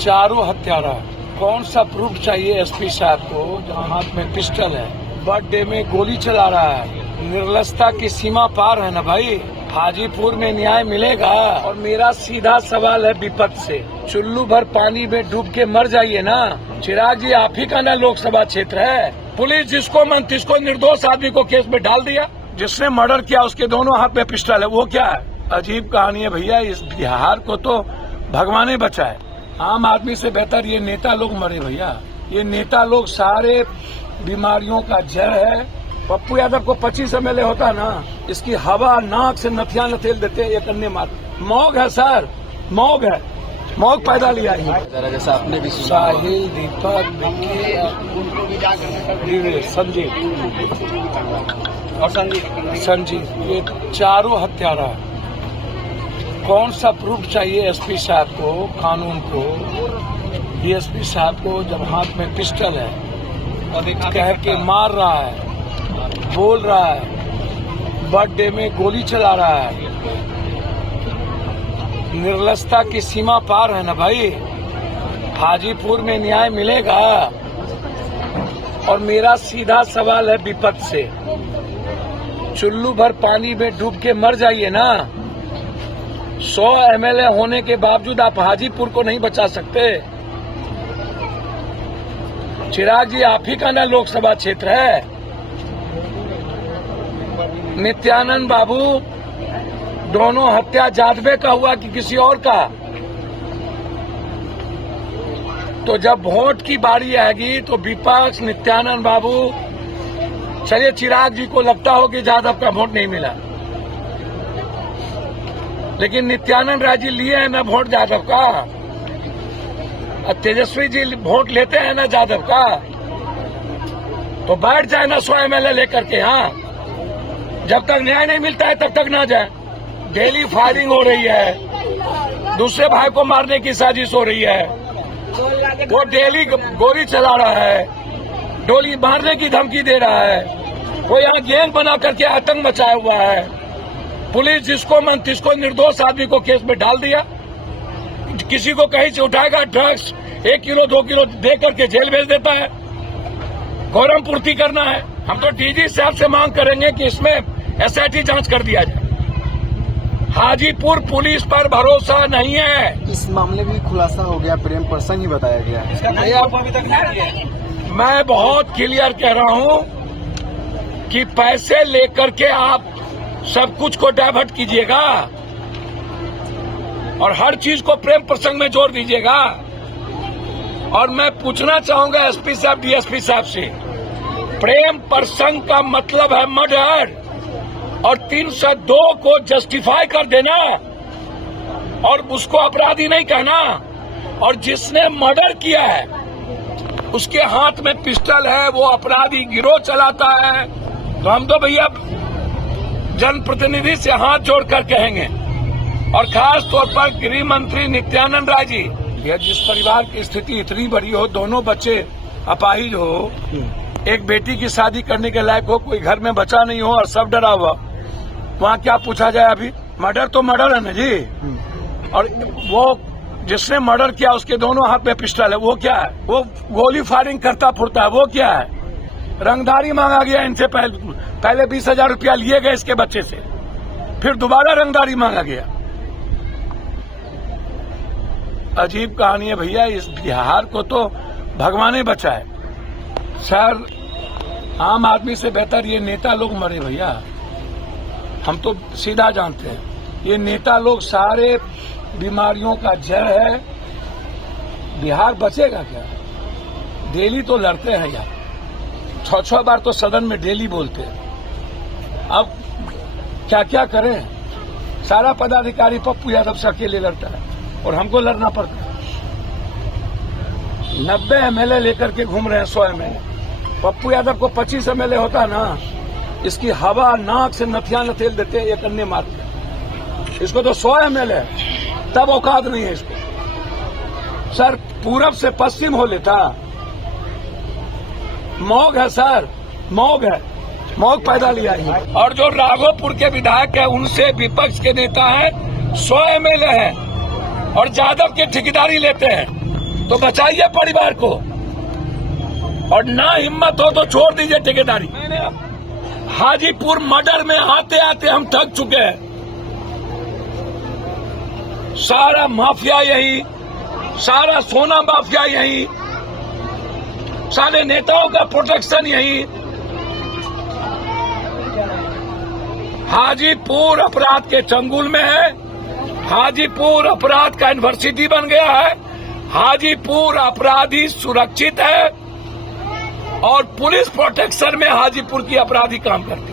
चारों हत्यारा। कौन सा प्रूफ चाहिए एसपी साहब को जहाँ हाथ में पिस्टल है, बर्थडे में गोली चला रहा है। निर्लजता की सीमा पार है ना भाई। हाजीपुर में न्याय मिलेगा। और मेरा सीधा सवाल है विपक्ष से, चुल्लू भर पानी में डूब के मर जाइए ना। चिराग जी, आप ही का ना लोकसभा क्षेत्र है। पुलिस जिसको मन तिसको निर्दोष आदमी को केस में डाल दिया। जिसने मर्डर किया उसके दोनों हाथ में पिस्टल है, वो क्या है? अजीब कहानी है भैया। इस बिहार को तो भगवान ने बचाए। आम आदमी से बेहतर ये नेता लोग मरे भैया। ये नेता लोग सारे बीमारियों का जड़ है। पप्पू यादव को 25 MLA होता ना, इसकी हवा नाक से नथिया नथेल देते एक अन्य मार। मौग है सर, मौग है। मौग पैदा लिया है। जैसा आपने भी साहिल, दीपक, विक्की, संजीव और संजीव, ये चारों हत्यारा। कौन सा प्रूफ चाहिए एसपी साहब को, कानून को? डीएसपी साहब को जब हाथ में पिस्टल है और कह के मार रहा है, बोल रहा है, बर्थडे में गोली चला रहा है। निर्लजता की सीमा पार है ना भाई। हाजीपुर में न्याय मिलेगा। और मेरा सीधा सवाल है विपक्ष से, चुल्लू भर पानी में डूब के मर जाइए ना। 100 MLA होने के बावजूद आप हाजीपुर को नहीं बचा सकते। चिराग जी, आप ही का ना लोकसभा क्षेत्र है। नित्यानंद बाबू, दोनों हत्या जादवे का हुआ कि किसी और का? तो जब वोट की बारी आएगी तो विपक्ष, नित्यानंद बाबू, चलिए चिराग जी को लगता हो कि जादव का वोट नहीं मिला, लेकिन नित्यानंद राय जी लिए हैं ना वोट जादव का, और तेजस्वी जी वोट लेते हैं ना जादव का। तो बैठ जाए ना 100 MLA लेकर के। हाँ, जब तक न्याय नहीं मिलता है तब तक ना जाए। डेली फायरिंग हो रही है, दूसरे भाई को मारने की साजिश हो रही है, वो डेली गोली चला रहा है, गोली मारने की धमकी दे रहा है, वो यहाँ गैंग बना करके आतंक मचाया हुआ है। पुलिस जिसको मन तिसको निर्दोष आदमी को केस में डाल दिया। किसी को कहीं से उठाएगा, ड्रग्स 1 किलो 2 किलो दे करके जेल भेज देता है। गौरव पूर्ति करना है। हम तो डीजी साहब से मांग करेंगे कि इसमें SIT जांच कर दिया जाए। हाजीपुर पुलिस पर भरोसा नहीं है। इस मामले में खुलासा हो गया, प्रेम पर्सन ही बताया गया। मैं बहुत क्लियर कह रहा हूं कि पैसे लेकर के आप सब कुछ को डाइवर्ट कीजिएगा और हर चीज को प्रेम प्रसंग में जोड़ दीजिएगा। और मैं पूछना चाहूंगा एसपी साहब, डीएसपी साहब से, प्रेम प्रसंग का मतलब है मर्डर, और 302 को जस्टिफाई कर देना और उसको अपराधी नहीं कहना। और जिसने मर्डर किया है उसके हाथ में पिस्टल है, वो अपराधी गिरोह चलाता है। तो हम तो भैया जनप्रतिनिधि से हाथ जोड़कर कहेंगे, और खास तौर पर गृह मंत्री नित्यानंद राय जी, यह जिस परिवार की स्थिति इतनी बड़ी हो, दोनों बच्चे अपाहिज हो, एक बेटी की शादी करने के लायक हो, कोई घर में बचा नहीं हो और सब डरा हुआ, वहाँ क्या पूछा जाए? अभी मर्डर तो मर्डर है ना जी। और वो जिसने मर्डर किया उसके दोनों हाथ में पिस्टल है, वो क्या है? वो गोली फायरिंग करता फुरता है, वो क्या है? रंगदारी मांगा गया इनसे, पहले 20,000 रुपया लिए गए इसके बच्चे से, फिर दोबारा रंगदारी मांगा गया। अजीब कहानी है भैया। इस बिहार को तो भगवान ने बचाए। सर, आम आदमी से बेहतर ये नेता लोग मरे भैया। हम तो सीधा जानते हैं, ये नेता लोग सारे बीमारियों का जड़ है। बिहार बचेगा क्या? डेली तो लड़ते हैं यार, 6 बार तो सदन में डेली बोलते हैं। अब क्या क्या करें? सारा पदाधिकारी पप्पू यादव से अकेले लड़ता है और हमको लड़ना पड़ता है। 90 MLA लेकर के घूम रहे हैं, 100 MLA। पप्पू यादव को 25 MLA होता ना, इसकी हवा नाक से नथिया नथेल देते एक अन्य मार। इसको तो 100 MLA तब औकात नहीं है इसको। सर, पूरब से पश्चिम हो लेता। मौग है सर, मौग है। मौग पैदा लिया है। और जो राघोपुर के विधायक है उनसे विपक्ष के नेता है, 100 MLA है और जादव के ठेकेदारी लेते हैं। तो बचाइए परिवार को, और ना हिम्मत हो तो छोड़ दीजिए ठेकेदारी। हाजीपुर मर्डर में आते आते हम थक चुके हैं। सारा माफिया यही, सारा सोना माफिया यही, सारे नेताओं का प्रोटेक्शन यही। हाजीपुर अपराध के चंगुल में है। हाजीपुर अपराध का यूनिवर्सिटी बन गया है। हाजीपुर अपराधी सुरक्षित है और पुलिस प्रोटेक्शन में हाजीपुर की अपराधी काम करते हैं।